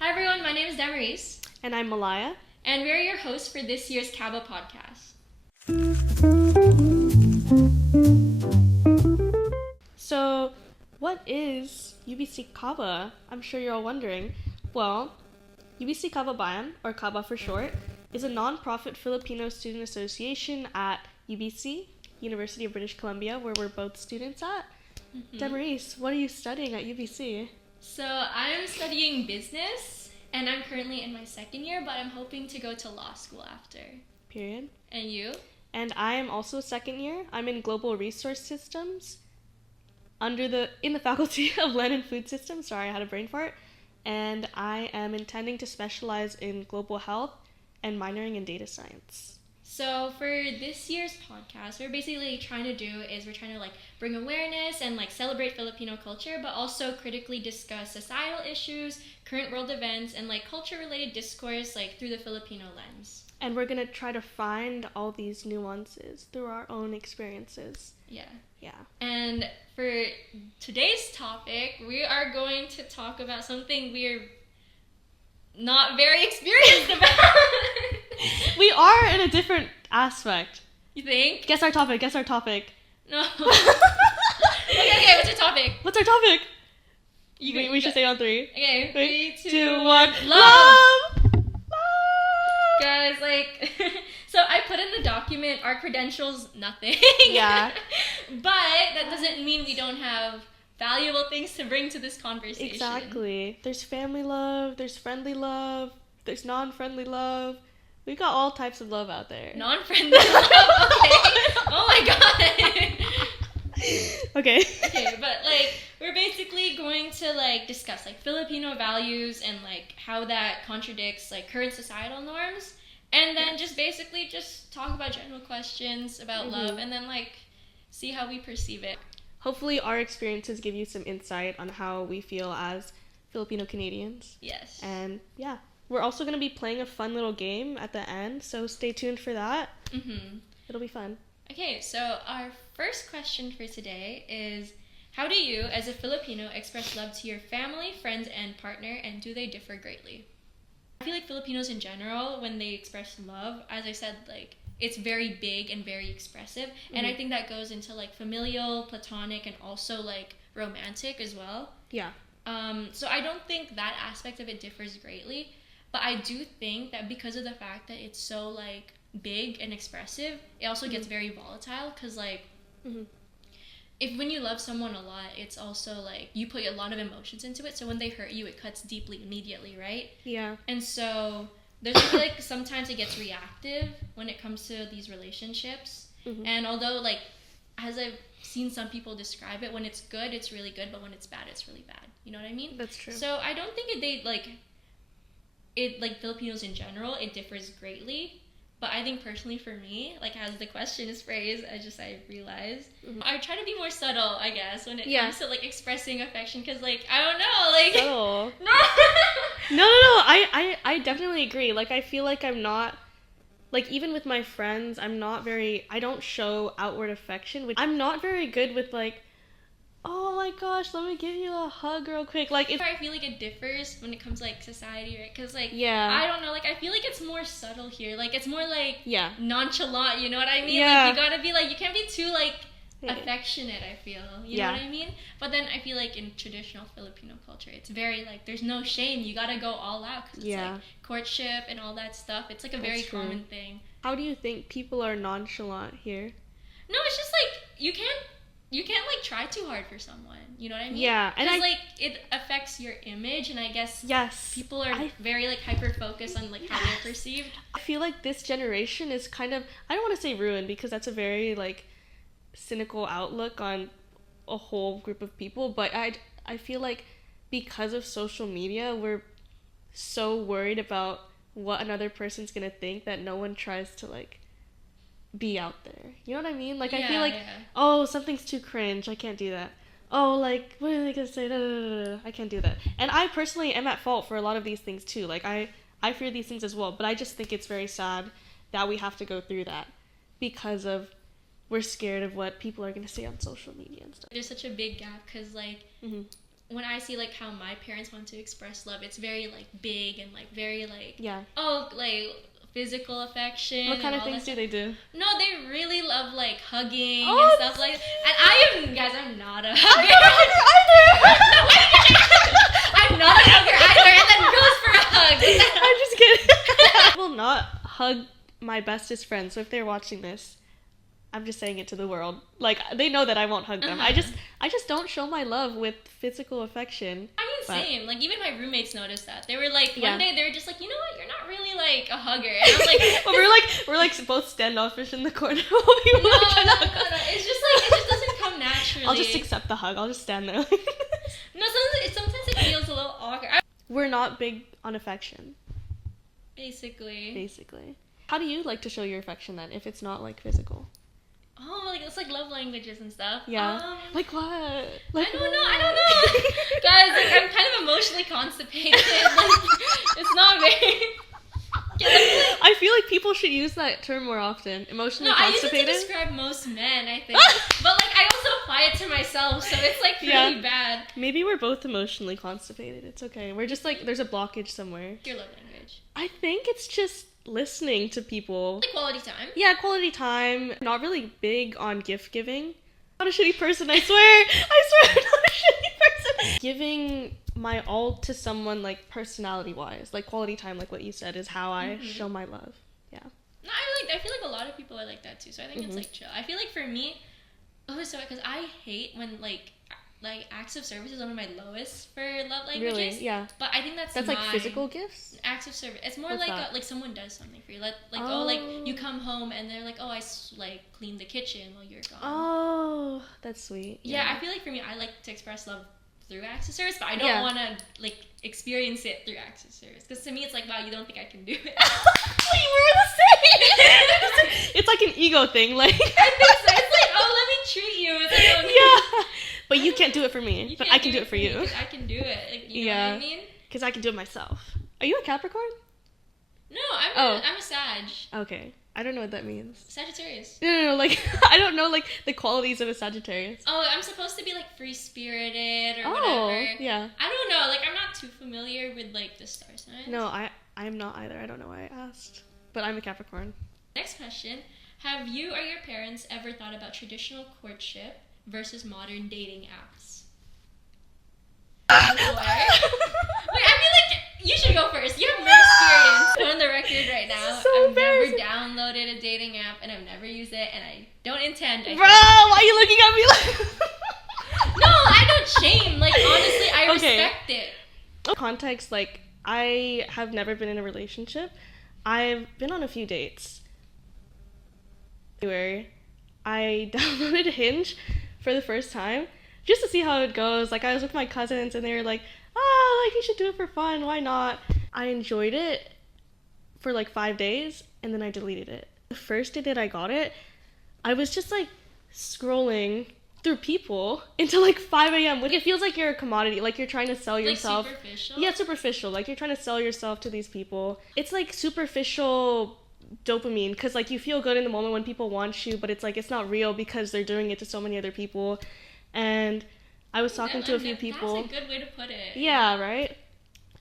Hi everyone, my name is Damarise. And I'm Malaya. And we're your hosts for this year's KabaPodcast. So, what is UBC Kaba? I'm sure you're all wondering. Well, UBC Kababayan, or Kaba for short, is a non-profit Filipino student association at UBC, University of British Columbia, where we're both students at. Damarise, what are you studying at UBC? So I'm studying business, and I'm currently in my second year, but I'm hoping to go to law school after. Period. And you? And I am also second year. I'm in Global Resource Systems in the Faculty of Land and Food Systems. Sorry, I had a brain fart. And I am intending to specialize in global health and minoring in data science. So for this year's podcast, we're basically trying to bring awareness and celebrate Filipino culture, but also critically discuss societal issues, current world events, and culture-related discourse through the Filipino lens. And we're going to try to find all these nuances through our own experiences. Yeah. Yeah. And for today's topic, we are going to talk about something we're not very experienced about. We are in a different aspect. You think? Guess our topic. No. Okay, what's your topic? What's our topic? We should say it on 3. Okay, 3, 2, 2, 1. 1. Love! Guys, so I put in the document, our credentials, nothing. Yeah. But that doesn't mean we don't have valuable things to bring to this conversation. Exactly. There's family love, there's friendly love, there's non-friendly love. We've got all types of love out there. Non-friendly love, okay. Oh my god. Okay. Okay, but we're basically going to discuss Filipino values and how that contradicts current societal norms, and then just talk about general questions about love, and then see how we perceive it. Hopefully our experiences give you some insight on how we feel as Filipino Canadians. Yes. And yeah, we're also going to be playing a fun little game at the end, so stay tuned for that. It'll be fun. Okay, so our first question for today is, how do you, as a Filipino, express love to your family, friends, and partner, and do they differ greatly? I feel like Filipinos in general, when they express love, as I said, it's very big and very expressive, and I think that goes into familial, platonic, and also romantic as well. Yeah. So I don't think that aspect of it differs greatly, but I do think that because of the fact that it's so big and expressive, it also gets very volatile, because if when you love someone a lot, it's also you put a lot of emotions into it, so when they hurt you, it cuts deeply immediately, right? Yeah. And so there's I feel sometimes it gets reactive when it comes to these relationships, and although as I've seen some people describe it, when it's good, it's really good, but when it's bad, it's really bad. You know what I mean? That's true. So I don't think Filipinos in general, it differs greatly. But I think personally for me, as the question is phrased, I realized I try to be more subtle, I guess, when it comes to expressing affection, because I don't know, subtle. No. I definitely agree. I feel I'm not, even with my friends, I don't show outward affection. I'm not very good with oh my gosh, let me give you a hug real quick. I feel it differs when it comes society, right? Because yeah, I don't know, I feel it's more subtle here. It's more nonchalant, you know what I mean? Yeah. You gotta be you can't be too affectionate, I feel. You know what I mean? But then I feel in traditional Filipino culture, it's very there's no shame. You gotta go all out, because it's courtship and all that stuff. It's a very common thing. How do you think people are nonchalant here? No, it's just you can't try too hard for someone, you know what I mean? Yeah, and because it affects your image, and I guess people are very hyper focused on how they're perceived. I feel this generation is kind of, I don't want to say ruined, because that's a very cynical outlook on a whole group of people, but I feel because of social media, we're so worried about what another person's gonna think that no one tries to be out there. You know what I mean? I feel oh, something's too cringe, I can't do that. Oh, what are they gonna say? I can't do that. And I personally am at fault for a lot of these things too. I fear these things as well, but I just think it's very sad that we have to go through that because of we're scared of what people are gonna say on social media and stuff. There's such a big gap, because when I see like how my parents want to express love, it's very like big and like very like Yeah. like physical affection. What kind and of all things that do they do? No, they really love like hugging Oh, and stuff like that. And I'm not a I'm hugger. not a hugger either. I'm not a hugger either, and then goes for a hug. I'm just kidding. I will not hug my bestest friend. So if they're watching this, I'm just saying it to the world. Like, they know that I won't hug them. I just don't show my love with physical affection. I mean, same. Like, even my roommates noticed that. They were like, Yeah. one day they were just like, you know what? You're not really like a hugger. And I'm like, But we're like both standoffish in the corner. While people no. are trying to hug us. It's just like it just doesn't come naturally. I'll just accept the hug. I'll just stand there. No, sometimes it feels a little awkward. We're not big on affection, Basically. How do you like to show your affection then, if it's not like physical? Oh, like it's like love languages and stuff. Yeah. Like what? Like I don't know. Guys, like I'm kind of emotionally constipated. Like it's not very. I feel like people should use that term more often. Emotionally constipated. I use it to describe most men, I think. But like I also apply it to myself, so it's like pretty bad. Maybe we're both emotionally constipated. It's okay. We're just like there's a blockage somewhere. Your love language. I think it's just listening to people. Like quality time. Yeah, quality time. Not really big on gift giving. I'm not a shitty person, I swear. I'm not a shitty person. Giving my all to someone, like, personality-wise, like, quality time, like what you said, is how I show my love. Yeah. No, I feel like a lot of people are like that, too, so I think it's, like, chill. I feel like for me, because I hate when, like acts of service is one of my lowest for love languages. Really? Yeah. But I think that's like physical gifts? Acts of service. It's more What's like that? like someone does something for you. Like you come home and they're like, I cleaned the kitchen while you're gone. Oh, that's sweet. Yeah, I feel like for me, I like to express love through acts of service, but I don't want to like experience it through acts of service. Because to me, it's like, wow, you don't think I can do it. We were the same. It's like an ego thing, like. I think so. It's like, let me treat you. It's like, yeah. But you can't do it for me. But I can do it for you. I can do it. Like, you know what I mean? Because I can do it myself. Are you a Capricorn? No, I'm a Sag. Okay. I don't know what that means. Sagittarius. No, like, I don't know, like, the qualities of a Sagittarius. Oh, I'm supposed to be, like, free-spirited or whatever. whatever. Yeah. I don't know. Like, I'm not too familiar with, like, the star signs. No, I'm not either. I don't know why I asked. But I'm a Capricorn. Next question. Have you or your parents ever thought about traditional courtship versus modern dating apps? Wait, I feel like you should go first. You have more experience. Go on the record right now. So I've never downloaded a dating app and I've never used it and I don't intend. Bro, why are you looking at me like... No, I don't shame. Like, honestly, I respect it. Context, like, I have never been in a relationship. I've been on a few dates. I downloaded Hinge for the first time just to see how it goes. Like, I was with my cousins and they were like, like, you should do it for fun, why not? I enjoyed it for like 5 days and then I deleted it. The first day that I got it, I was just like scrolling through people until like 5 a.m. Like, it feels like you're a commodity, like you're trying to sell yourself. Like superficial? Yeah, superficial. Like, you're trying to sell yourself to these people. It's like superficial dopamine, because like you feel good in the moment when people want you, but it's like it's not real because they're doing it to so many other people. And I was talking to a few people. That's a good way to put it. Yeah, right?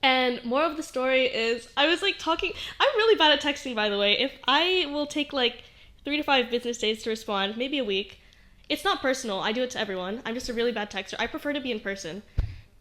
And more of the story is I was like talking. I'm really bad at texting, by the way. If I will take like 3 to 5 business days to respond, maybe a week. It's not personal. I do it to everyone. I'm just a really bad texter. I prefer to be in person.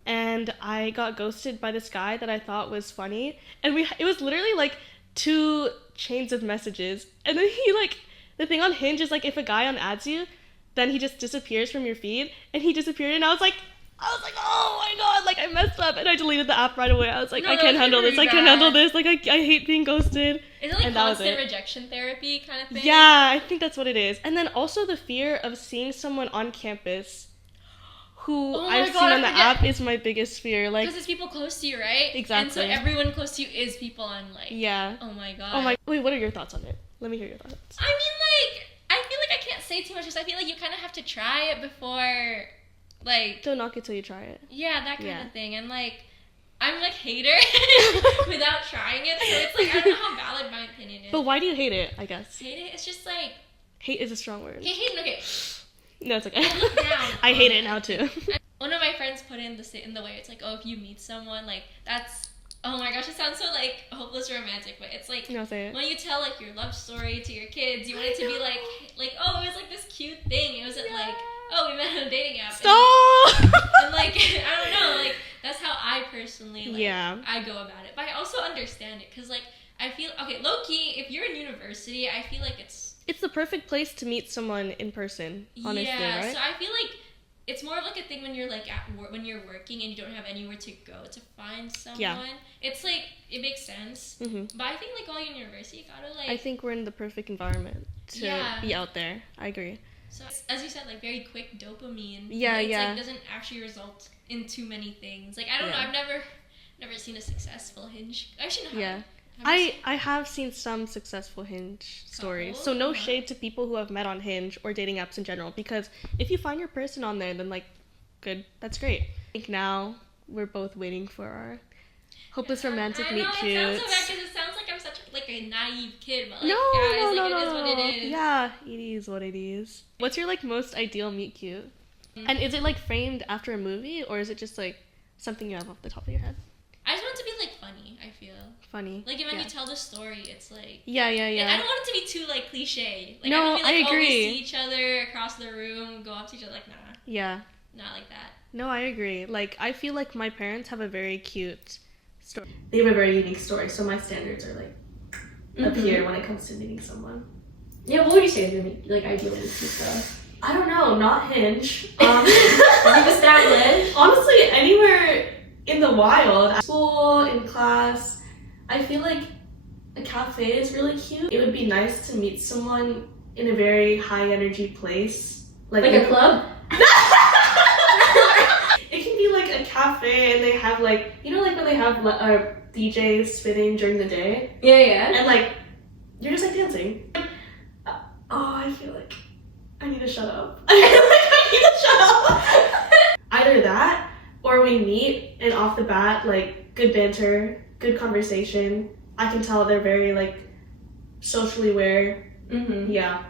And I got ghosted by this guy that I thought was funny. And it was literally like 2 chains of messages. And then he like, the thing on Hinge is like if a guy unadds you, then he just disappears from your feed. And he disappeared and I was like, oh my god, like I messed up. And I deleted the app right away. I was like, I can't handle this. I can't handle this. Like I hate being ghosted. Is it like constant rejection therapy kind of thing? Yeah, I think that's what it is. And then also the fear of seeing someone on campus who I've seen on the app is my biggest fear. Like, because it's people close to you, right? Exactly. And so everyone close to you is people on like. Yeah. Oh my god. Wait, what are your thoughts on it? Let me hear your thoughts. I mean, like, I feel like I can't say too much because I feel like you kind of have to try it before, like. Don't knock it till you try it. Yeah, that kind of thing. And like, I'm like hater without trying it, so it's like I don't know how valid my opinion is. But why do you hate it? I guess. Hate it? It's just like. Hate is a strong word. Hate. Okay. No, it's okay. I look down. I hate it now too. One of my friends put in the way it's like, oh, if you meet someone, like, that's, oh my gosh, it sounds so like hopeless romantic, but it's like, No, say it. when you tell like your love story to your kids, you want it to be like, oh, it was like this cute thing. It wasn't like, oh, we met on a dating app. Stop! And like, I don't know, like, that's how I personally, like, I go about it. But I also understand it, because like, I feel, okay, low-key, if you're in university, I feel like it's the perfect place to meet someone in person, honestly, right? So I feel like it's more of like a thing when you're like at work, when you're working and you don't have anywhere to go to find someone. Yeah. It's like, it makes sense. Mm-hmm. But I think like while you're in university, you gotta like... I think we're in the perfect environment to be out there. I agree. So as you said, like very quick dopamine. Yeah, it's like doesn't actually result in too many things. Like I don't know, I've never seen a successful Hinge. Actually, no. Yeah. I have seen some successful Hinge stories. So no shade to people who have met on Hinge or dating apps in general, because if you find your person on there, then like, good, that's great. I think now we're both waiting for our hopeless romantic meet cute. It sounds so bad because it sounds like I'm such like a naive kid, but like, no, it is what it is. Yeah, it is what it is. What's your like most ideal meet cute? And is it like framed after a movie, or is it just like something you have off the top of your head? I just want it to be like funny, I feel. Funny. Like when you tell the story, it's like... Yeah. I don't want it to be too like cliche. Like, no, I don't feel like, I agree. Oh, we see each other across the room, go up to each other, like, nah. Yeah. Not like that. No, I agree. Like, I feel like my parents have a very cute story. They have a very unique story, so my standards are like up here when it comes to meeting someone. Yeah, what would you say is your like ideal meet cute stuff? I don't know, not Hinge. You've established. Honestly, anywhere in the wild, school, in class, I feel like a cafe is really cute. It would be nice to meet someone in a very high energy place. Like a club? It can be like a cafe and they have like, you know, like when they have DJs spinning during the day? Yeah. And like, you're just like dancing. Oh, I feel like I need to shut up. Either that, or we meet and off the bat, like, good banter, good conversation. I can tell they're very, like, socially aware. Mm-hmm. Yeah.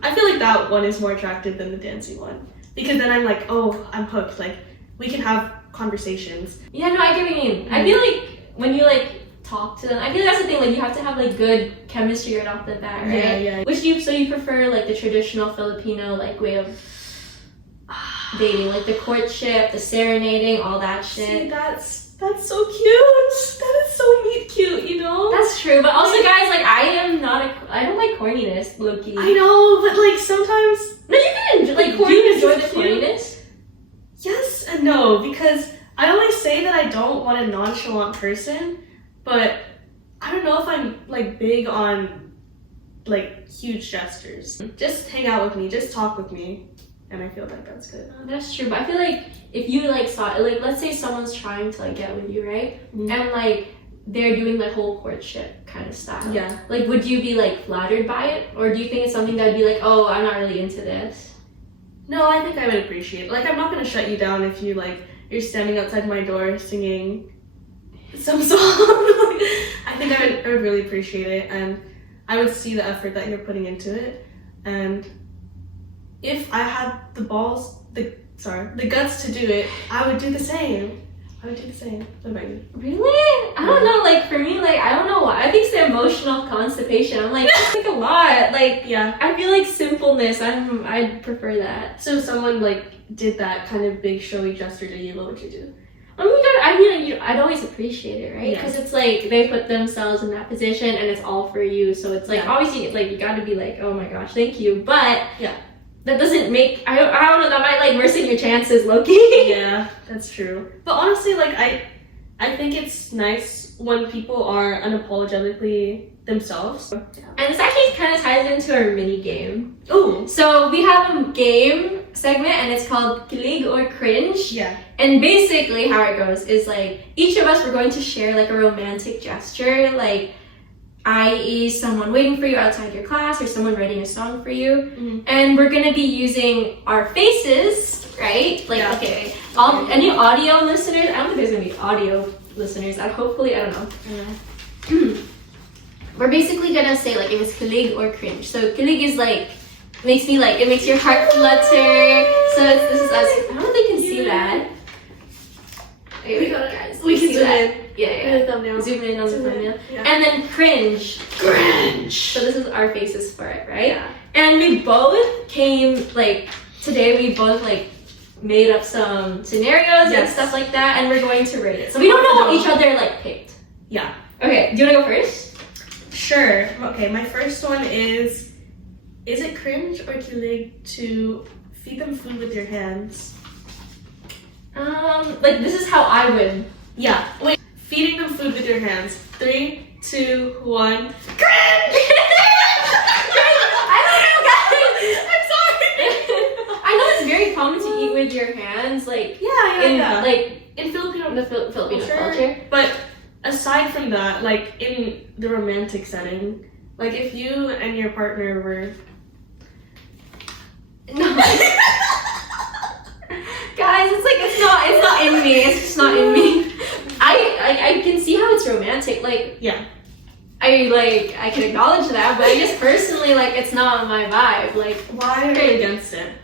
I feel like that one is more attractive than the dancing one. Because then I'm like, oh, I'm hooked. Like, we can have conversations. Yeah, no, I get what you mean. Mm-hmm. I feel like when you, like, talk to them, I feel like that's the thing, like, you have to have, like, good chemistry right off the bat, right? Yeah. So you prefer, like, the traditional Filipino, like, way of dating, like the courtship, the serenading, all that shit. See, that's so cute. That is so meet cute, you know? That's true, but also guys, like I don't like corniness, low-key. I know, but like sometimes... No, you can enjoy, like, do you enjoy the corniness? Yes and no, because I always say that I don't want a nonchalant person, but I don't know if I'm like big on like huge gestures. Just hang out with me, just talk with me. And I feel like that's good. That's true, but I feel like if you like saw, like, let's say someone's trying to like get with you, right? Mm-hmm. And like they're doing the whole courtship kind of style. Yeah. Like, would you be like flattered by it, or do you think it's something that'd be like, oh, I'm not really into this? No, I think I would appreciate it. Like, I'm not gonna shut you down if you like you're standing outside my door singing some song. I think I would really appreciate it, and I would see the effort that you're putting into it, and if I had the guts to do it, I would do the same. What about you? Really? I don't know, like, for me, like, I don't know why. I think it's the emotional constipation. I'm like, it's like a lot. Like, yeah. I feel like simpleness, I'd prefer that. So if someone, like, did that kind of big showy gesture to you, what would you do? Oh my god, I mean, I'd always appreciate it, right? Because it's like, they put themselves in that position and it's all for you. So it's like, obviously, like, you gotta be like, oh my gosh, thank you. But, that doesn't make, I don't know, that might like worsen your chances, low-key. Yeah, that's true. But honestly, like, I think it's nice when people are unapologetically themselves. And this actually kind of ties into our mini game. Ooh. So we have a game segment and it's called Kilig or Cringe. Yeah. And basically how it goes is like, each of us, we're going to share like a romantic gesture, like, i.e. someone waiting for you outside your class or someone writing a song for you. Mm-hmm. And we're going to be using our faces, right? Like, okay, any audio listeners? I don't think there's going to be audio listeners. Hopefully, I don't know. Mm-hmm. We're basically going to say, like, it was kilig or cringe. So kilig is like, it makes your heart flutter. So this is us. I don't know if they can see that. zoom in. Yeah. The thumbnail. Zoom in on the thumbnail. Yeah. And then cringe. So this is our faces for it, right? Yeah. And we both came, like, today we both, like, made up some scenarios and stuff like that, and we're going to rate it. So we don't know what each other, like, picked. Yeah. Okay, do you want to go first? Sure. Okay, my first one is it cringe or kilig to feed them food with your hands? Like, this is how I would. Yeah. Wait, feeding them food with your hands. 3, 2, 1. Cringe! I don't know, guys. I'm sorry. I know it's very common to eat with your hands, like yeah. Like in Filipino, the Filipino culture. But aside from that, like in the romantic setting, like if you and your partner were Guys, it's like it's not in me. It's just not in me. I can see how it's romantic. Like yeah. I can acknowledge that, but I just personally, like, it's not my vibe. Like, why are you against it?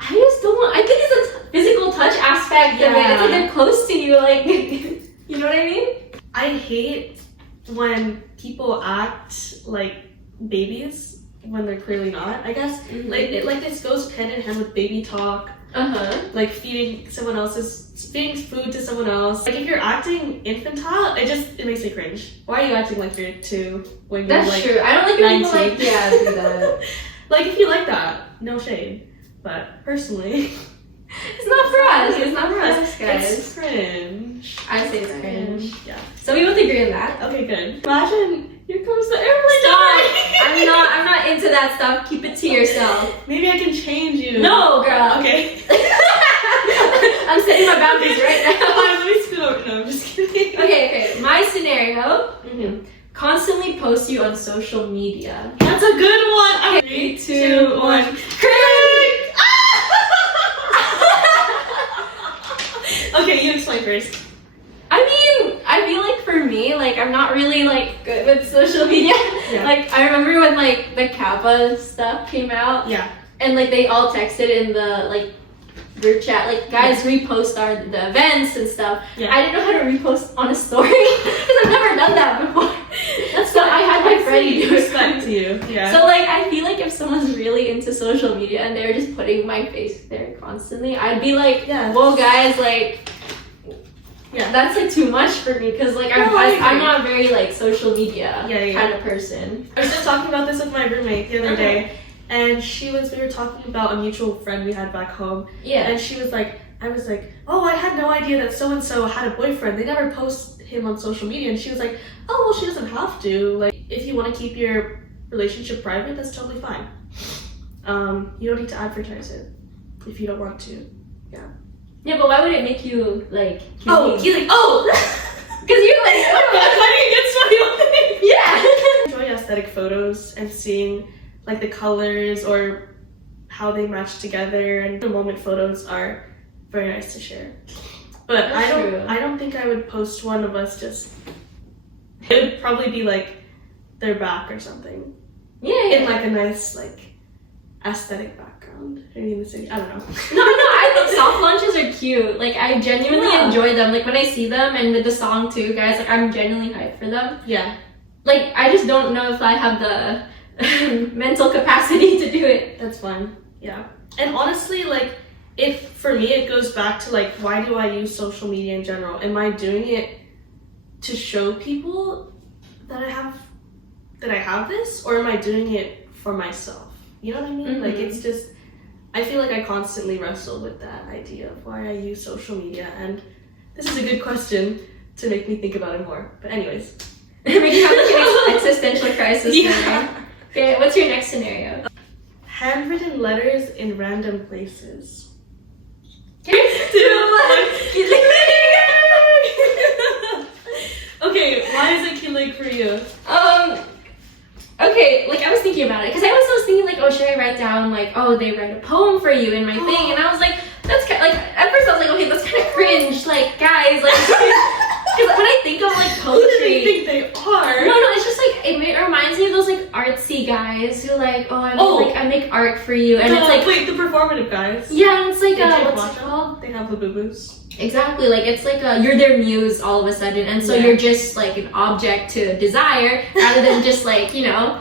I just don't want. I think it's a physical touch aspect of it. It's like they're close to you, like, you know what I mean? I hate when people act like babies when they're clearly not. I guess like this goes hand in hand with baby talk. Like feeding feeding food to someone else. Like if you're acting infantile, it makes me cringe. Why are you acting like you're 2 when you're That's like true. I don't like when people like do that. Like if you like that, no shade. But personally, it's not for us. It's not for us, guys. It's cringe. I say it's cringe. Yeah. So we both agree on that. Okay, good. Imagine here comes the airplane. Stop. I'm not into that stuff. Keep it to yourself. Maybe I can change you. No, girl. Okay. I'm setting my boundaries right now. Let me scoot over. No, I'm just kidding. Okay. My scenario. Constantly post you on social media. That's a good one. Okay, 3, 2, 1. Cringe! Okay, you explain first. I mean, I feel like for me, like, I'm not really, like, good with social media. Yeah. Like, I remember when, like, the Kaba stuff came out. Yeah. And, like, they all texted in the, like, group chat, like, guys, repost the events and stuff. Yeah. I didn't know how to repost on a story because I've never done that before. So I had my friend do it. Respect to you. Yeah. So, like, I feel like if someone's really into social media and they're just putting my face there constantly, I'd be like, well, guys, like, that's, like, too much for me because, like, I'm not a very, like, social media kind of person. I was just talking about this with my roommate the other day. And we were talking about a mutual friend we had back home. Yeah. And she was like, I was like, oh, I had no idea that so-and-so had a boyfriend. They never post him on social media. And she was like, oh, well, she doesn't have to. Like, if you want to keep your relationship private, that's totally fine. You don't need to advertise it if you don't want to. Yeah. Yeah, but why would it make you, like, Because you're like, yeah. I enjoy aesthetic photos and seeing like the colors or how they match together, and the moment photos are very nice to share. But I don't think I would post one of us just. It would probably be like their back or something. Yeah. In like a nice like aesthetic background. I don't know. No, I think soft launches are cute. Like I genuinely enjoy them. Like when I see them and with the song too, guys. Like I'm genuinely hyped for them. Yeah. Like I just don't know if I have the mental capacity to do it. That's fine. Yeah. And honestly, like, for me, it goes back to, like, why do I use social media in general? Am I doing it to show people that I have this? Or am I doing it for myself? You know what I mean? Like, it's just, I feel like I constantly wrestle with that idea of why I use social media. And this is a good question to make me think about it more. But anyways. Make you have like an existential crisis. Yeah. Okay, what's your next scenario? Handwritten letters in random places. Okay, why is it kilig for you? Okay, like I was thinking about it because I was thinking like, oh, should I write down like, oh, they write a poem for you in my thing, and I was like, that's kind of, like at first I was like, okay, that's kind of cringe, like guys, like. Because when I think of like poetry, who do they think they are? No, it's just like it reminds me of those like artsy guys who like, I make art for you, and it's like wait, the performative guys. Yeah, and it's like what's it called? They have the boo-boos. Exactly, like it's like you're their muse all of a sudden, and so you're just like an object to desire rather than just like, you know,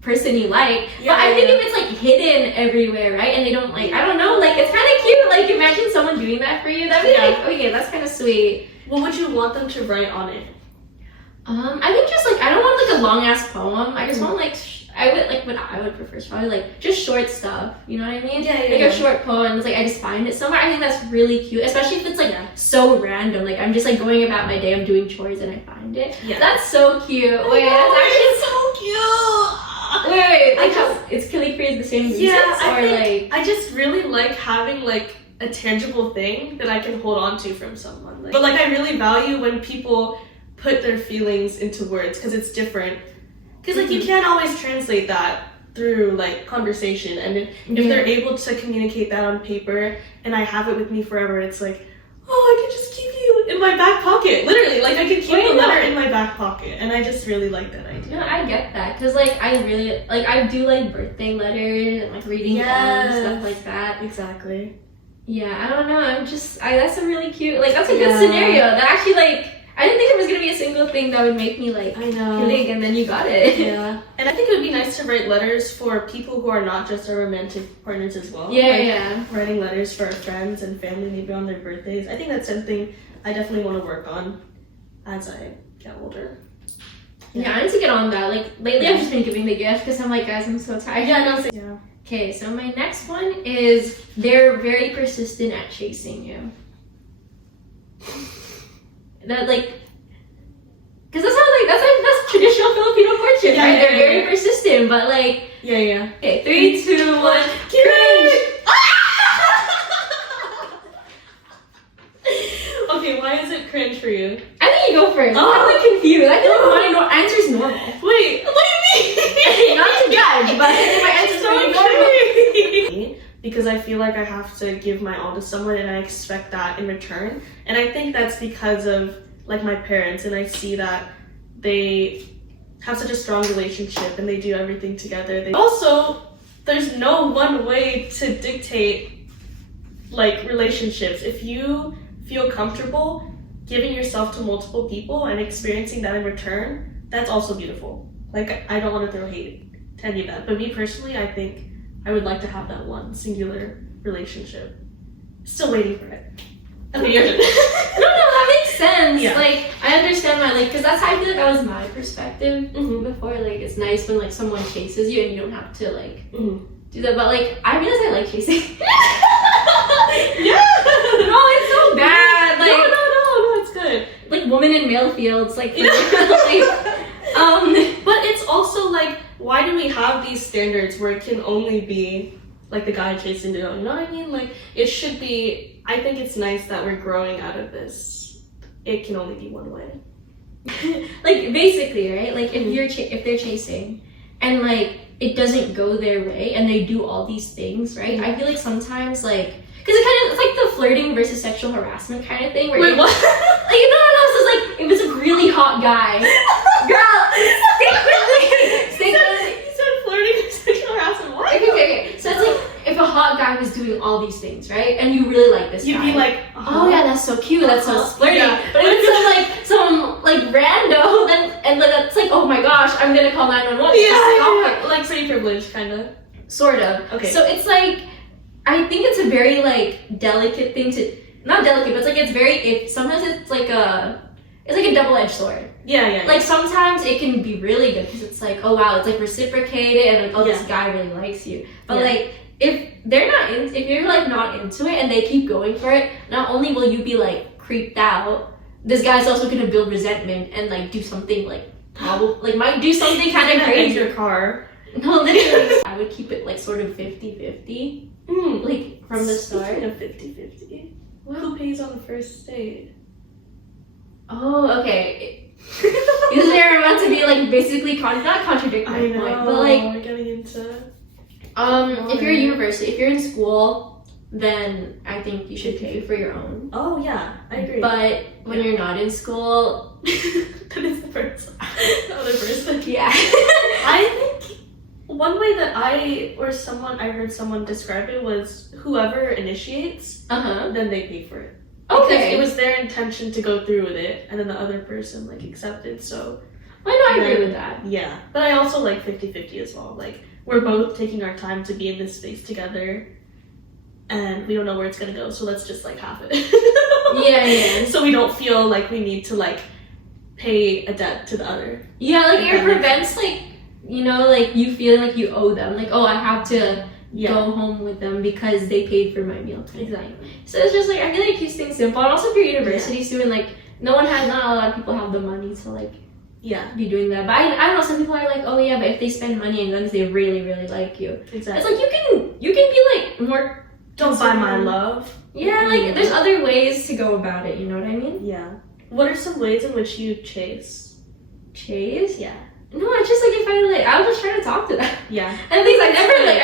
person you like. But I think if it's like hidden everywhere, right, and they don't like, I don't know, like it's kind of cute. Like imagine someone doing that for you. That'd be like, okay, that's kind of sweet. What would you want them to write on it? I think just like, I don't want like a long ass poem. I just want like I would like, what I would prefer is probably like just short stuff, you know what I mean? Like a short poem. It's like I just find it somewhere. I think that's really cute, especially if it's like so random. Like I'm just like going about my day, I'm doing chores and I find it. That's so cute. Wait, that's actually so cute. Wait, like how it's Killing Free is the same reasons, I just really like having like a tangible thing that I can hold on to from someone. Like, but like I really value when people put their feelings into words, because it's different. Because like you can't always translate that through like conversation, and if they're able to communicate that on paper and I have it with me forever, it's like, oh, I can just keep you in my back pocket. Literally, like I can keep the letter in my back pocket, and I just really like that idea. No, I get that, because like I really like, I do like birthday letters and like reading them and stuff like that. Exactly. Yeah, I don't know. That's a really cute, like that's a good scenario. That actually like, I didn't think there was gonna be a single thing that would make me like killing, and then you got it. Yeah, and I think it would be nice to write letters for people who are not just our romantic partners as well. Writing letters for our friends and family, maybe on their birthdays. I think that's something I definitely want to work on as I get older. Yeah, I need to get on that. Like lately, I've just been giving the gift because I'm like, guys, I'm so tired. Okay, so my next one is they're very persistent at chasing you. That like, cause that's traditional Filipino courtship, right? They're very persistent, but like, Okay, 3, 2, 1, cringe. Okay, why is it cringe for you? I think you go first. I'm like confused. I feel like my answer's normal. Wait, what do you mean? Not to judge, but I think my answer's pretty normal. Because I feel like I have to give my all to someone and I expect that in return. And I think that's because of like my parents, and I see that they have such a strong relationship and they do everything together. Also, there's no one way to dictate like relationships. If you feel comfortable giving yourself to multiple people and experiencing that in return, that's also beautiful. Like I don't want to throw hate to any of that, but me personally, I think I would like to have that one singular relationship. Still waiting for it. Okay, yours. No, that makes sense. Like I understand my because that's how I feel like that was my perspective before. Like it's nice when like someone chases you and you don't have to like do that. But like I realize I like chasing. No, it's so bad. Like no, it's good. Like woman in male fields, like. But it's also like, why do we have these standards where it can only be like the guy chasing the girl? You know what I mean? Like it should be. I think it's nice that we're growing out of this. It can only be one way. Like basically, right? Like if they're chasing, and like it doesn't go their way, and they do all these things, right? I feel like sometimes like. Because it's like the flirting versus sexual harassment kind of thing. Where Wait, what? Like, no, so it's like, if it's a really hot guy. Girl, stay quickly. You said flirting versus sexual harassment. What? Okay. So it's like, if a hot guy was doing all these things, right? And you really like this guy. You'd be like, oh yeah, that's so cute, that's so flirty. But if it's some rando, then it's like, oh my gosh, I'm gonna call 911. Like pretty privileged, kind of. Sort of. Okay. So it's like, I think it's a very like delicate thing to, not delicate, but it's like sometimes it's like a double-edged sword. Yeah. Like sometimes it can be really good because it's like, oh wow, it's like reciprocated and like, oh this guy really likes you. But like if you're like not into it and they keep going for it, not only will you be like creeped out, this guy's also gonna build resentment and like do something like might do something kind of crazy. Your car. No, literally. I would keep it like sort of 50-50. Like from the start. Of 50-50. Who pays on the first date? Oh, okay. Usually are about to be like basically not contradict my point, but like we're getting into. If you're at university, if you're in school, then I think you should pay for your own. Oh yeah, I agree. But when you're not in school, that is the other person. Yeah. I think one way that I heard someone describe it was whoever initiates, then they pay for it. Because Okay. it was their intention to go through with it, and then the other person, like, accepted, so... I know, I agree then- with that. Yeah. But I also like 50-50 as well. Like, we're both taking our time to be in this space together, and we don't know where it's gonna go, so let's just, like, half it. Yeah. So we don't feel like we need to, like, pay a debt to the other. Yeah, like, it Okay. prevents, like, you know, like, you feeling like you owe them. Like, oh, I have to Yeah. go home with them because they paid for my meal. Exactly. So it's just, like, I feel like it keeps things simple. And also, if you're a university student, like, not a lot of people have the money to, like, Yeah. be doing that. But I don't know, some people are like, oh yeah, but if they spend money on guns, they really, really like you. Exactly. It's like, you can be like more, Don't buy my love. yeah, like there's other ways to go about it, you know what I mean? Yeah. What are some ways in which you chase? Chase? Yeah. No, it's just like, if I like, I'll just try to talk to them. Yeah. And things I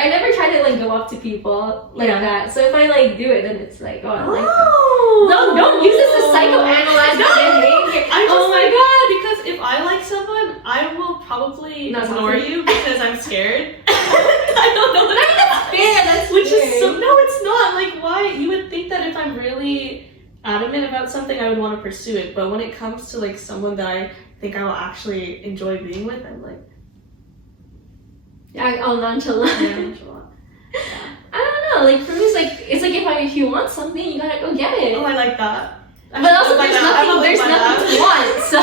never try to like go up to people like Yeah. that. So if I like do it, then it's like, oh, I like them. Oh. No, don't use this to psychoanalyze my behavior. Oh my god, because if I like someone, I will probably Not ignore talking. you because I'm scared. I don't know what I mean, that's fair, that's Which fair. is so, no, it's not. Like, why? You would think that if I'm really adamant about something, I would want to pursue it. But when it comes to, like, someone that I think I will actually enjoy being with, I'm like, Yeah, I'll nonchalant. yeah, nonchalant. I don't know. Like for me, it's like if you want something, you gotta go get it. Oh, I like that. But also, there's nothing to want. So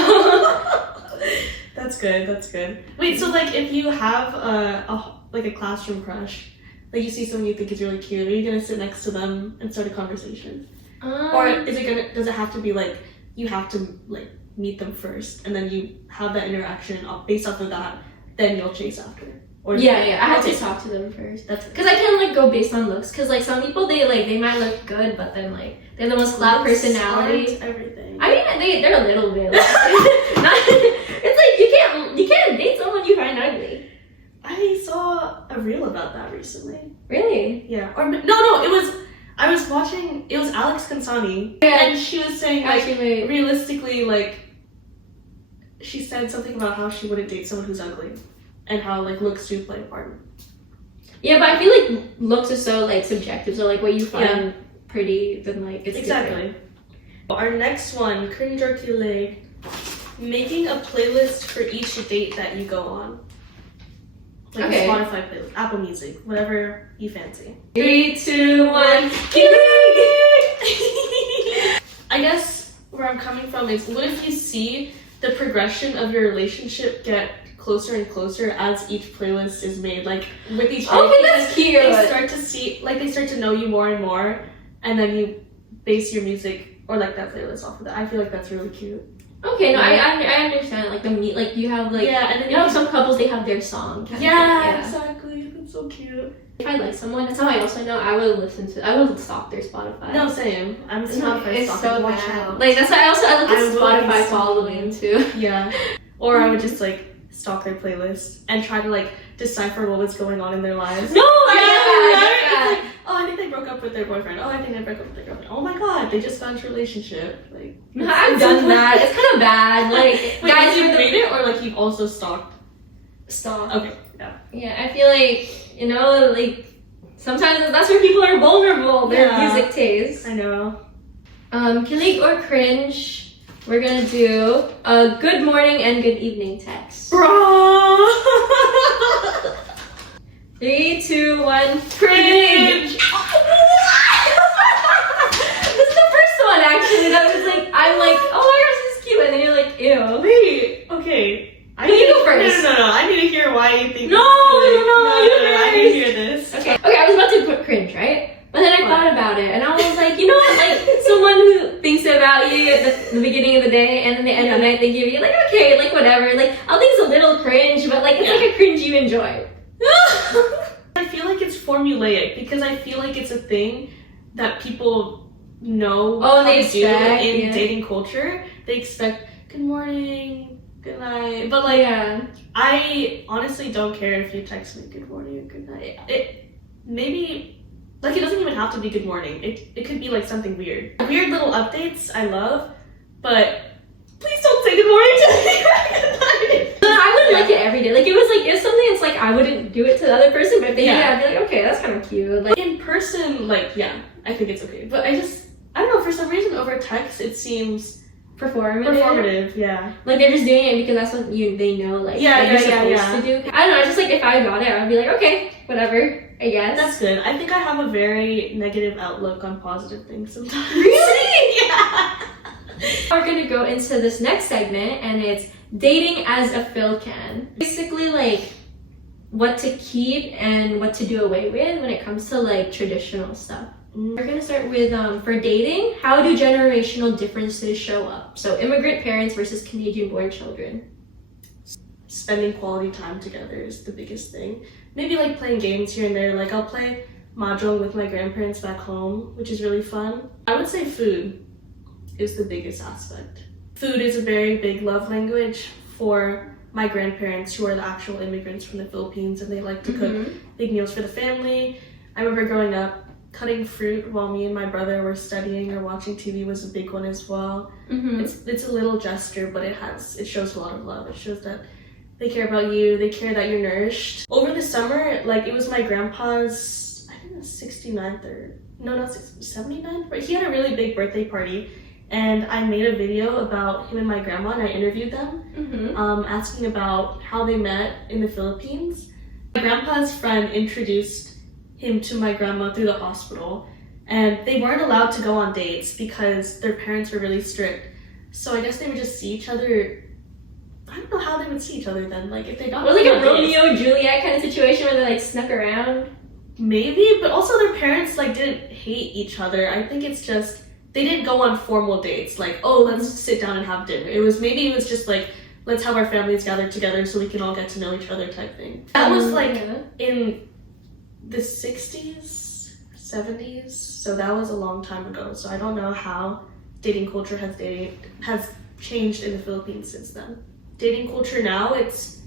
That's good. That's good. Wait, so like, if you have a classroom crush, like you see someone you think is really cute, are you gonna sit next to them and start a conversation, or does it have to be like you have to like meet them first and then you have that interaction based off of that, then you'll chase after? Or yeah, I have to talk to them first. That's Because I can't like go based on looks. Because like some people they might look good, but then like they're the most loud personality. Everything. I mean they're a little bit. Like, it's like you can't date someone you find ugly. I saw a reel about that recently. Really? Yeah. Or no, it was. I was watching. It was Alex Consani, Yeah. and she was saying like Actually, realistically, like she said something about how she wouldn't date someone who's ugly, and how like looks do play a part. yeah, but I feel like looks are so like subjective. So like what you find pretty, then like it's Exactly. different. Our next one, cringe or too late, making a playlist for each date that you go on. Like Okay. a Spotify playlist, Apple Music, whatever you fancy. 3, 2, 1. I guess where I'm coming from is, what if you see the progression of your relationship get closer and closer as each playlist is made? Like with each Okay, date, that's cute. they start to see, like they start to know you more and more, and then you base your music or like that playlist off of that. I feel like that's really cute. Okay, no, I understand. Like the meat, like you have like Yeah, and then you know some couples they have their song. kind of Yeah, thing, exactly. That's so cute. If I like someone, that's how I also know I will stalk their Spotify. No, same. I'm No, Spotify it's stalker. so Watch bad. out. Like that's why I look I at will be Spotify stalking. following too. Yeah. Or I would just like stalk their playlist and try to like decipher what was going on in their lives. No, Yeah, yeah, right? yeah. It's like, oh, I think they broke up with their boyfriend. Oh, I think they broke up with their girlfriend. Oh my god, they just found a relationship. Like, I've done that. It's kind of bad. Like Wait, guys, did you with read it or like you've also stalked? stalk. Okay, yeah. Yeah, I feel like you know, like sometimes that's where people are vulnerable. Their Yeah. music taste. I know. Kilig or cringe. We're gonna do a good morning and good evening text. Bro! 3, 2, 1, cringe! Cringe! This is the first one actually that was like, I'm like, oh my gosh, this is cute, and then you're like, ew. Wait, okay. No, you go first. No. I need to hear why you think No, this is no, cute. you I first. need to hear this. Okay, I was about to put cringe, right? But then I What? thought about it, and I was like, you know what? Like someone who thinks about you at the beginning of the day, and then the end of the night they give you like, okay, like whatever. Like I'll think it's a little cringe, but like it's like a cringe you enjoy. I feel like it's formulaic because I feel like it's a thing that people know Oh, how they to do expect, in yeah. dating culture. They expect good morning, good night. But like, Yeah. I honestly don't care if you text me good morning or good night. It maybe like it doesn't even have to be good morning. It could be like something weird. Weird little updates I love, but please don't say good morning to me or good night. No, I wouldn't like it every day. Like it was like it's something. It's like I wouldn't do it to the other person, but if they did it, Yeah. I'd be like, okay, that's kind of cute. Like In person, like, yeah, I think it's okay. But I don't know, for some reason over text, it seems performative. Yeah. Like they're just doing it because that's what they know, like, that you're supposed to do. I don't know, just like if I got it, I'd be like, okay, whatever, I guess. That's good. I think I have a very negative outlook on positive things sometimes. Really? Yeah. We're gonna go into this next segment, and it's dating as a Phil can. Basically, like, what to keep and what to do away with when it comes to like traditional stuff. We're gonna start with for dating, how do generational differences show up? So immigrant parents versus Canadian-born children. Spending quality time together is the biggest thing. Maybe like playing games here and there. Like I'll play mahjong with my grandparents back home, which is really fun. I would say food is the biggest aspect. Food is a very big love language for my grandparents, who are the actual immigrants from the Philippines, and they like to cook big meals for the family. I remember growing up, cutting fruit while me and my brother were studying or watching TV was a big one as well. It's a little gesture, but it shows a lot of love. It shows that they care about you, they care that you're nourished. Over the summer, like it was my grandpa's, I think it was 69th or, no, not 79th, but he had a really big birthday party. And I made a video about him and my grandma, and I interviewed them, asking about how they met in the Philippines. My grandpa's friend introduced him to my grandma through the hospital, and they weren't allowed to go on dates because their parents were really strict. So I guess they would just see each other. I don't know how they would see each other then. Like if they got was like a Romeo and Juliet kind of situation where they like snuck around. Maybe, but also their parents like didn't hate each other. I think it's just they didn't go on formal dates. Like, oh, let's sit down and have dinner. It was just like, let's have our families gather together so we can all get to know each other type thing. That was like in the 60s, 70s. So that was a long time ago. So I don't know how dating culture has changed in the Philippines since then. Dating culture now, it's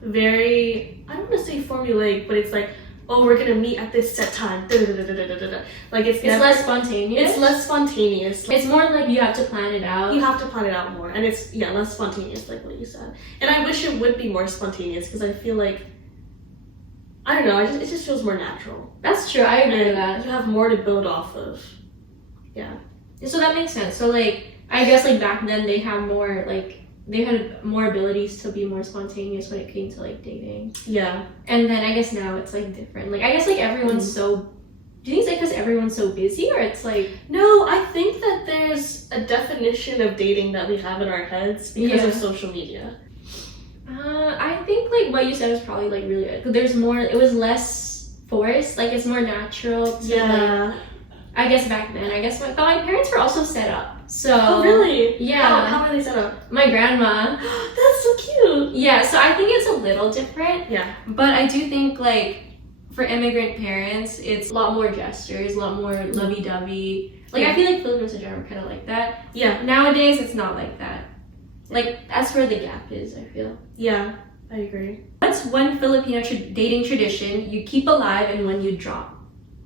very, I don't want to say formulaic, but it's like, oh, we're gonna meet at this set time. Like it's less spontaneous. It's less spontaneous. It's more like you have to plan it out. You have to plan it out more, and it's less spontaneous, like what you said. And I wish it would be more spontaneous because I feel like, I don't know, it just feels more natural. That's true. I agree with that. You have more to build off of. Yeah. So that makes sense. So like, I guess like back then they had more abilities to be more spontaneous when it came to like dating. Yeah. And then I guess now it's like different. Like I guess like everyone's so. Do you think it's like because everyone's so busy, or it's like? No, I think that there's a definition of dating that we have in our heads because of social media. I think like what you said is probably like really good. There's more. It was less forced. Like it's more natural. To, like, I guess back then. I guess my parents were also set up. So. Oh really? Yeah. How were they set up? My grandma. That's so cute. Yeah. So I think it's a little different. Yeah. But I do think like for immigrant parents, it's a lot more gestures, a lot more lovey-dovey. Like I feel like Filipinos in general are kind of like that. Yeah. Nowadays, it's not like that. Like that's where the gap is. I feel. Yeah, I agree. What's one Filipino dating tradition you keep alive and when you drop?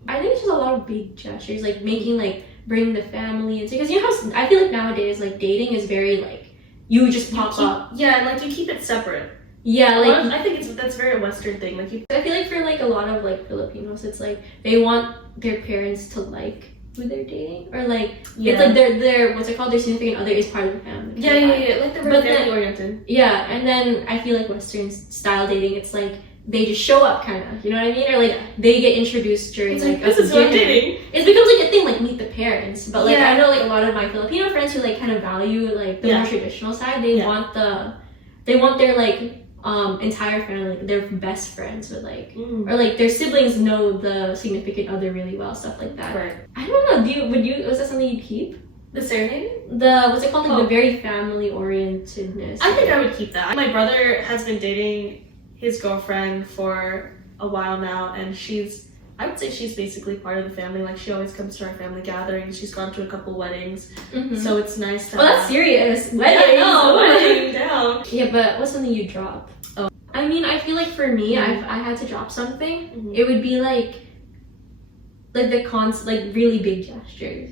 I think it's just a lot of big gestures, like making like bring the family into, because you know how I feel like nowadays like dating is very like you just pop up. Yeah, like you keep it separate. Yeah, like I think that's very a Western thing. Like I feel like for like a lot of like Filipinos, it's like they want their parents to like who they're dating, or like it's like their what's it called, their significant other is part of the family. Yeah. Like they're very family oriented. Yeah, and then I feel like Western style dating, it's like they just show up kind of, you know what I mean? Or like they get introduced during it's like this is what I'm dating. It becomes like a thing, like meet the parents. But like I know like a lot of my Filipino friends who like kind of value like the more traditional side. They want their like entire family, like, their best friends would like or like their siblings know the significant other really well, stuff like that. Right. I don't know. Was that something you keep? The serenade? What's it called? Like the very family orientedness. I think I would keep that. My brother has been dating his girlfriend for a while now, and I would say she's basically part of the family. Like she always comes to our family gatherings. She's gone to a couple weddings, so it's nice to. Well, that's serious. Wedding. Yeah, I know. Wedding down. Yeah, but what's something you drop? Oh, I mean, I feel like for me, I had to drop something. It would be like the really big gestures.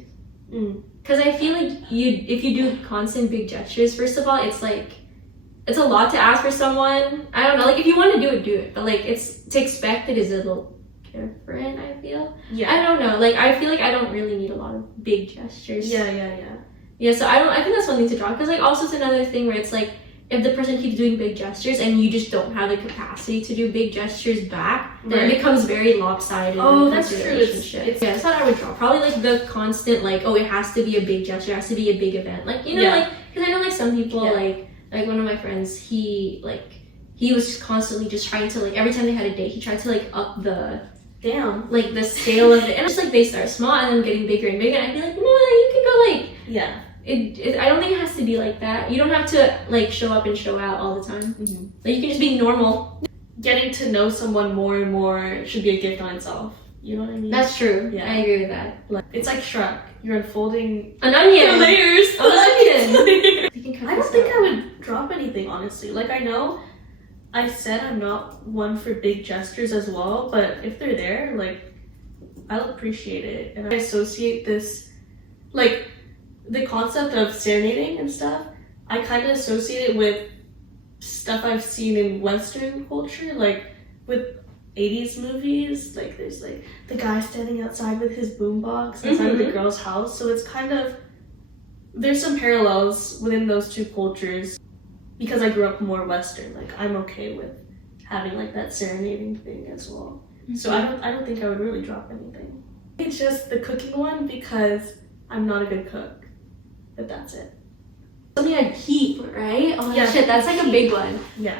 Because I feel like if you do constant big gestures, first of all, it's like. It's a lot to ask for someone. I don't know. Like, if you want to do it. But, like, it's to expect it is a little different, I feel. Yeah. I don't know. Like, I feel like I don't really need a lot of big gestures. Yeah. Yeah, so I think that's one thing to draw, because like also it's another thing where it's like if the person keeps doing big gestures and you just don't have the capacity to do big gestures back, then it becomes very lopsided. Oh, that's true. It's yeah, that's what I would draw. Probably like the constant like, oh, it has to be a big gesture, it has to be a big event. Like, you know, like, because I know like some people like one of my friends, he was constantly just trying to like, every time they had a date, he tried to like up the like the scale of it, and it's like they start small and then getting bigger and bigger, and I'd be like, no, you can go like I don't think it has to be like that. You don't have to like show up and show out all the time. Like you can just be normal. Getting to know someone more and more should be a gift on itself. You know what I mean? That's true. Yeah, I agree with that. Like, it's like Shrek. You're unfolding an onion. Layers. An onion. I don't think I would drop anything, honestly. Like, I know I said I'm not one for big gestures as well, but if they're there, like, I'll appreciate it. And I associate this, like, the concept of serenading and stuff, I kind of associate it with stuff I've seen in Western culture, like with 80s movies. Like there's like the guy standing outside with his boombox inside of the girl's house. So it's kind of, there's some parallels within those two cultures. Because I grew up more Western, like I'm okay with having like that serenading thing as well. So I don't think I would really drop anything. It's just the cooking one because I'm not a good cook. But that's it. Something I'd keep, right? Oh yeah, shit, that's like a big one. Yeah.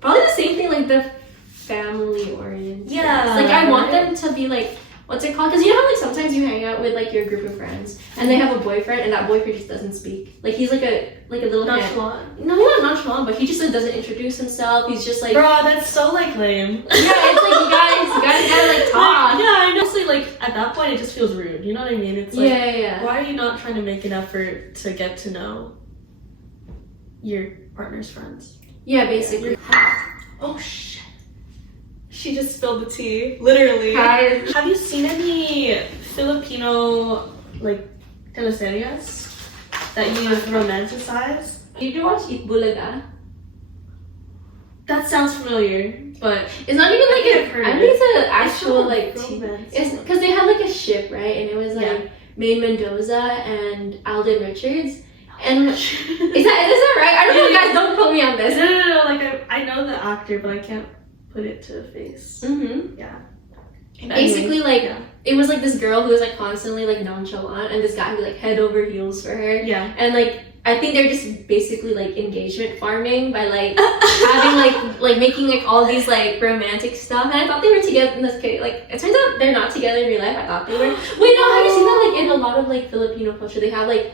Probably the same thing, like the family oriented. Yeah. Like I want them to be like, what's it called? Because you know how like sometimes you hang out with like your group of friends and they have a boyfriend and that boyfriend just doesn't speak. Like he's like a little nonchalant. No, he's not nonchalant, but he just like doesn't introduce himself. He's just like, bro, that's so like lame. Yeah, it's like you guys gotta like talk. Yeah, I know. Honestly, like at that point, it just feels rude. You know what I mean? It's like, why are you not trying to make an effort to get to know your partner's friends? Yeah, basically. Oh shit! She just spilled the tea, literally. Have you seen any Filipino like teleseries that you romanticize? Did you watch Bulaga? That sounds familiar, but it's not even like I think it's an actual like romance. It's because they had like a ship, right? And it was like May Mendoza and Alden Richards. And is that right? I don't know, guys. Don't quote me on this. No. Like I know the actor, but I can't put it to a face. Yeah. Basically, like it was like this girl who was like constantly like nonchalant, and this guy who like head over heels for her. Yeah. And like I think they're just basically like engagement farming by like having like making like all these like romantic stuff. And I thought they were together in this case. Like it turns out they're not together in real life. I thought they were. Wait, no, have you seen that like in a lot of like Filipino culture? They have like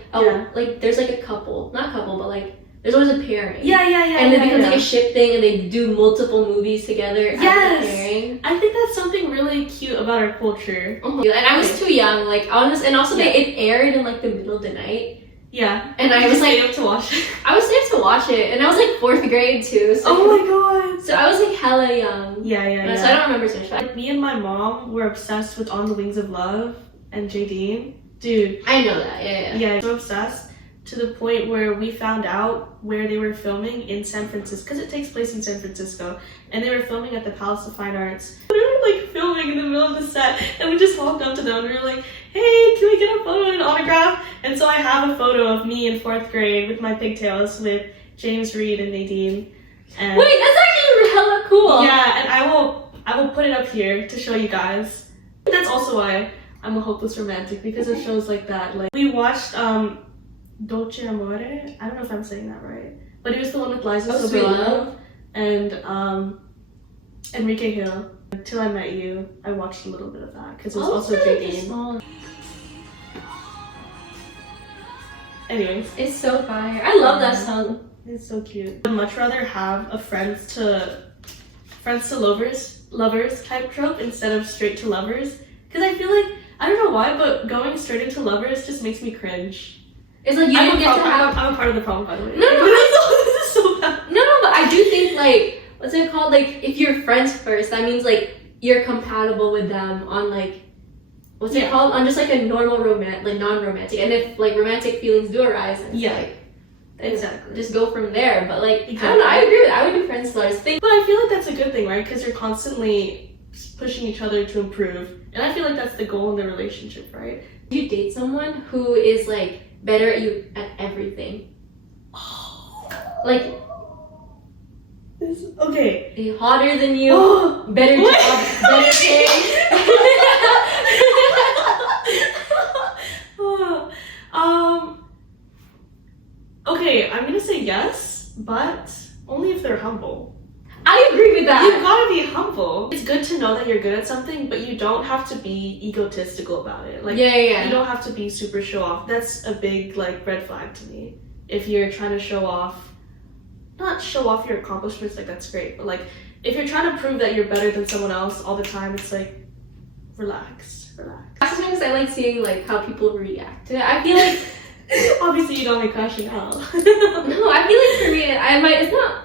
like there's like a couple, not couple, but like there's always a pairing. Yeah. And it becomes like a ship thing, and they do multiple movies together as a pairing. I think that's something really cute about our culture. And I was too young, like honest, and also it aired in like the middle of the night. Yeah. And I was like up to watch it. I was there to watch it, and I was like 4th grade too. So oh my god. So I was like hella young. Yeah. So I don't remember so much. Like me and my mom were obsessed with On the Wings of Love and Jadine. Dude. I know that. Yeah. So obsessed to the point where we found out where they were filming in San Francisco, because it takes place in San Francisco, and they were filming at the Palace of Fine Arts. We were like filming in the middle of the set, and we just walked up to them and we were like, hey, can we get a photo and an autograph? And so I have a photo of me in 4th grade with my pigtails with James Reed and Nadine. And wait, that's actually hella cool. Yeah, and I will put it up here to show you guys. That's also why I'm a hopeless romantic, because of shows like that. Like we watched Dolce Amore. I don't know if I'm saying that right, but it was the one with Liza Soberano and Enrique Hill. Till I Met You, I watched a little bit of that because it was also Jadine. Anyways, it's so fire. I love that song. It's so cute. I'd much rather have a friends to lovers type trope instead of straight to lovers, because I feel like, I don't know why, but going straight into lovers just makes me cringe. It's like you don't get to have. I'm a part of the problem, by the way. No, this is so bad. No, but I do think like, what's it called? Like if you're friends first, that means like you're compatible with them on like, what's it called? On just like a normal non-romantic. And if like romantic feelings do arise, then it's like, exactly. Just go from there. But like, I don't know. I agree with that. I would do friends first. But I feel like that's a good thing, right? Because you're constantly pushing each other to improve, and I feel like that's the goal in the relationship, right? You date someone who is like better at you at everything. Like, Okay. hotter than you, better job, better pay. Okay, I'm gonna say yes, but only if they're humble. I agree with that. You gotta be humble. It's good to know that you're good at something, but you don't have to be egotistical about it. Like, yeah. you don't have to be super show off. That's a big like red flag to me. If you're trying to show off, not show off your accomplishments, like that's great, but like if you're trying to prove that you're better than someone else all the time, it's like relax. Sometimes I like seeing like how people react to it. I feel like Obviously you got me crashing out. no, I feel like for me, it's not.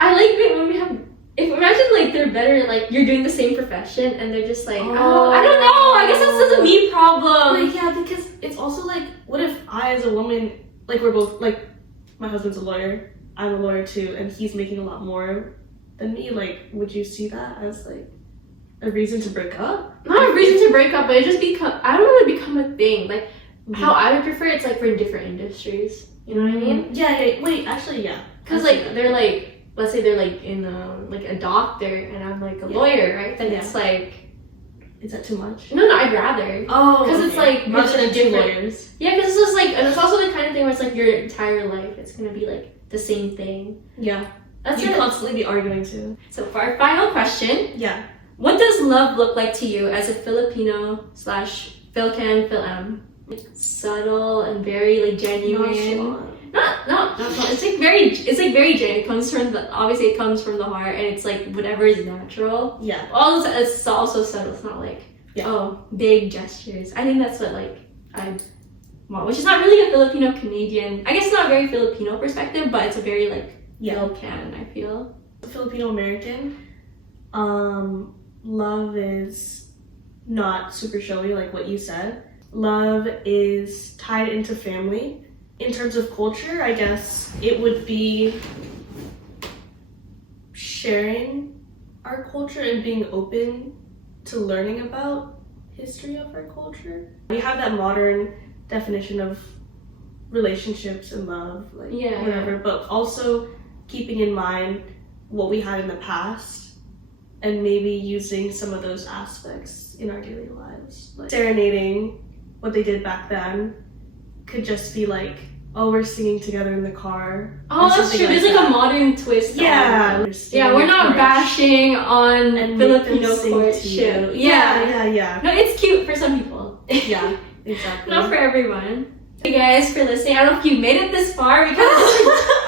I like it when we have. If imagine like they're better, like you're doing the same profession and they're just like, oh, I don't know. I guess that's just a me problem. Like, yeah, because it's also like, what if I as a woman, like we're both like, my husband's a lawyer, I'm a lawyer too, and he's making a lot more than me. Like, would you see that as like a reason to break up? Not a reason to break up, but it just I don't want to become a thing. Like how I would prefer it's like for different industries. You know what I mean? Yeah. Wait, actually, yeah. Because like they're like. Let's say they're like in like a doctor and I'm like a lawyer, right? Then it's like, is that too much? No, I'd rather. Oh, because it's like rather than two different. lawyers. Yeah, because it's just like, and it's also the kind of thing where it's like your entire life it's gonna be like the same thing. Yeah, that's you constantly be arguing too. So for our final question, what does love look like to you as a Filipino / Philcan Phil-Am? Like subtle and very like genuine. Not it's like very genuine. It comes from obviously it comes from the heart and it's like whatever is natural. Yeah. All this, it's also subtle. It's not like big gestures. I think that's what like I want, which is not really a Filipino Canadian. I guess it's not a very Filipino perspective, but it's a very like Philcan, I feel. Filipino American, love is not super showy like what you said. Love is tied into family. In terms of culture, I guess it would be sharing our culture and being open to learning about history of our culture. We have that modern definition of relationships and love, like whatever, but also keeping in mind what we had in the past and maybe using some of those aspects in our daily lives. Like serenading, what they did back then, could just be like, oh, we're singing together in the car. Oh, that's true. There's like a modern twist. Yeah. We're not bashing on and Filipino courtship. Yeah. No, it's cute for some people. Yeah, exactly. Not for everyone. Thank you guys for listening. I don't know if you made it this far because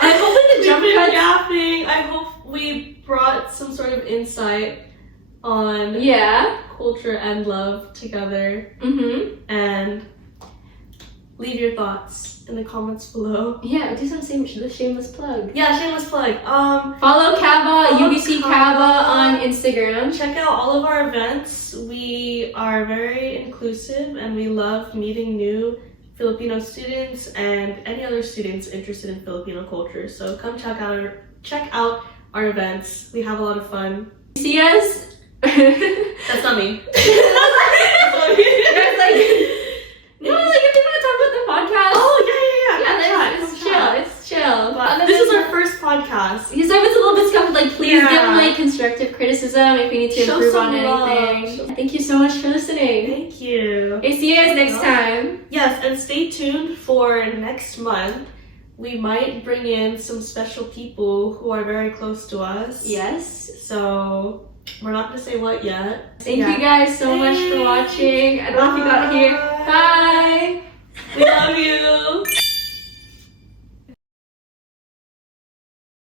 I'm hoping the jump cut. Yapping. I hope we brought some sort of insight on culture and love together. And leave your thoughts in the comments below. Yeah, do some shameless plug. Yeah, shameless plug. Follow UBC Kaba on Instagram. Check out all of our events. We are very inclusive and we love meeting new Filipino students and any other students interested in Filipino culture. So come check out our events. We have a lot of fun. See us? That's not me. No, like if you want to talk about the podcast. Oh, yeah. It's chill. But this is our first podcast. Because if it's a little bit scuffed, like please give like constructive criticism if we need to improve on anything. Thank you so much for listening. Thank you. Okay, see you guys next time. Yes, and stay tuned for next month. We might bring in some special people who are very close to us. Yes. So we're not gonna say what yet. Thank you guys so much for watching. I don't know if you got here. Bye. We love you.